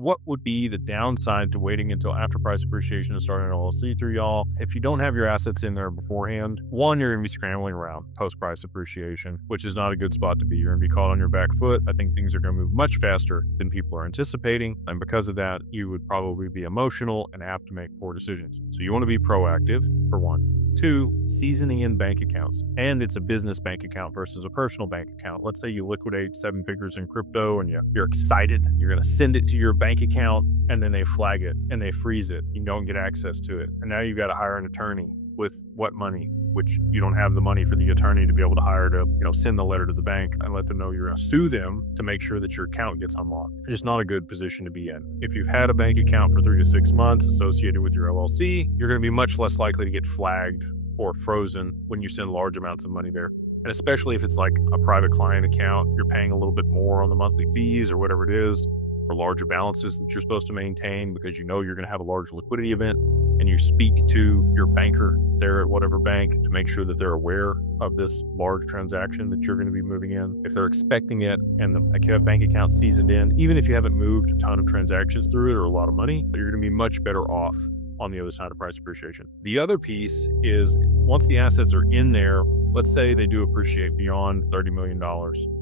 What would be the downside to waiting until after price appreciation to start an LLC through y'all? If you don't have your assets in there beforehand, one, you're going to be scrambling around post price appreciation, which is not a good spot to be. You're going to be caught on your back foot. I think things are going to move much faster than people are anticipating. And because of that, you would probably be emotional and apt to make poor decisions. So you want to be proactive, for one. Two, seasoning in bank accounts. And it's a business bank account versus a personal bank account. Let's say you liquidate 7 figures in crypto and you're excited. You're going to send it to your bank account and then they flag it and they freeze it. You don't get access to it. And now you've got to hire an attorney with what money? Which you don't have the money for the attorney to be able to hire to, send the letter to the bank and let them know you're going to sue them to make sure that your account gets unlocked. It's not a good position to be in. If you've had a bank account for 3 to 6 months associated with your LLC, you're going to be much less likely to get flagged or frozen when you send large amounts of money there. And especially if it's like a private client account, you're paying a little bit more on the monthly fees or whatever it is for larger balances that you're supposed to maintain because you know you're going to have a large liquidity event, and you speak to your banker there at whatever bank to make sure that they're aware of this large transaction that you're going to be moving in. If they're expecting it and the bank account seasoned in, even if you haven't moved a ton of transactions through it or a lot of money, you're going to be much better off on the other side of price appreciation. The other piece is once the assets are in there, let's say they do appreciate beyond $30 million.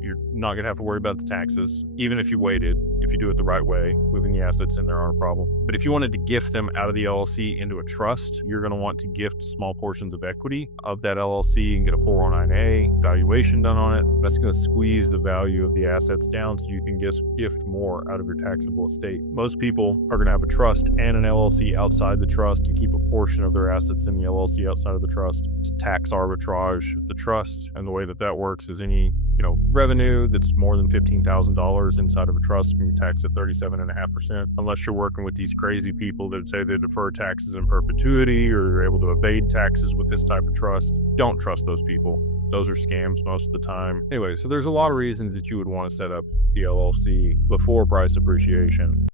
You're not going to have to worry about the taxes, even if you waited. If you do it the right way, moving the assets in there aren't a problem. But if you wanted to gift them out of the LLC into a trust, you're going to want to gift small portions of equity of that LLC and get a 409A valuation done on it. That's going to squeeze the value of the assets down so you can gift more out of your taxable estate. Most people are going to have a trust and an LLC outside the trust and keep a portion of their assets in the LLC outside of the trust to tax arbitrage the trust. And the way that works is any revenue that's more than $15,000 inside of a trust can be taxed at 37.5%, unless you're working with these crazy people that say they defer taxes in perpetuity or you're able to evade taxes with this type of trust. Don't trust those people. Those are scams most of the time. Anyway, so there's a lot of reasons that you would want to set up the LLC before price appreciation.